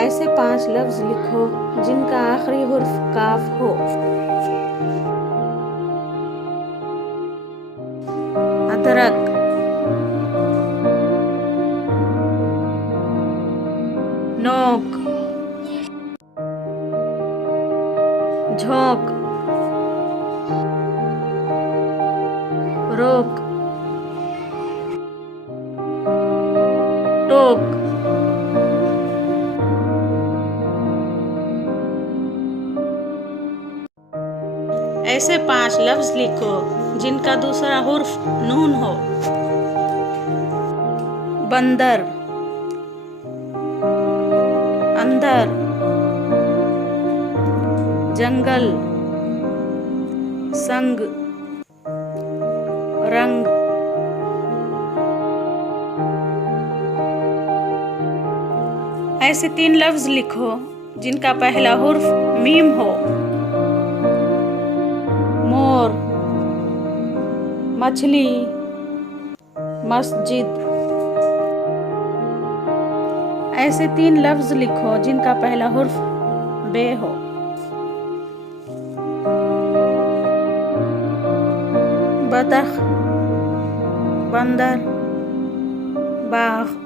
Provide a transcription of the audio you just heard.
ऐसे 5 लफ्ज़ लिखो जिनका आखिरी हुर्फ काफ हो। अदरक, नोक, झोंक, रोक, टोक। ऐसे 5 लफ्ज़ लिखो जिनका दूसरा हुर्फ नून हो। बंदर, अंदर, जंगल, संग, रंग। ऐसे 3 लफ्ज़ लिखो जिनका पहला हुर्फ मीम हो। मोर, मछली, मस्जिद। ऐसे 3 लफ्ज़ लिखो जिनका पहला हुर्फ बे हो। बतख, बंदर, बाघ।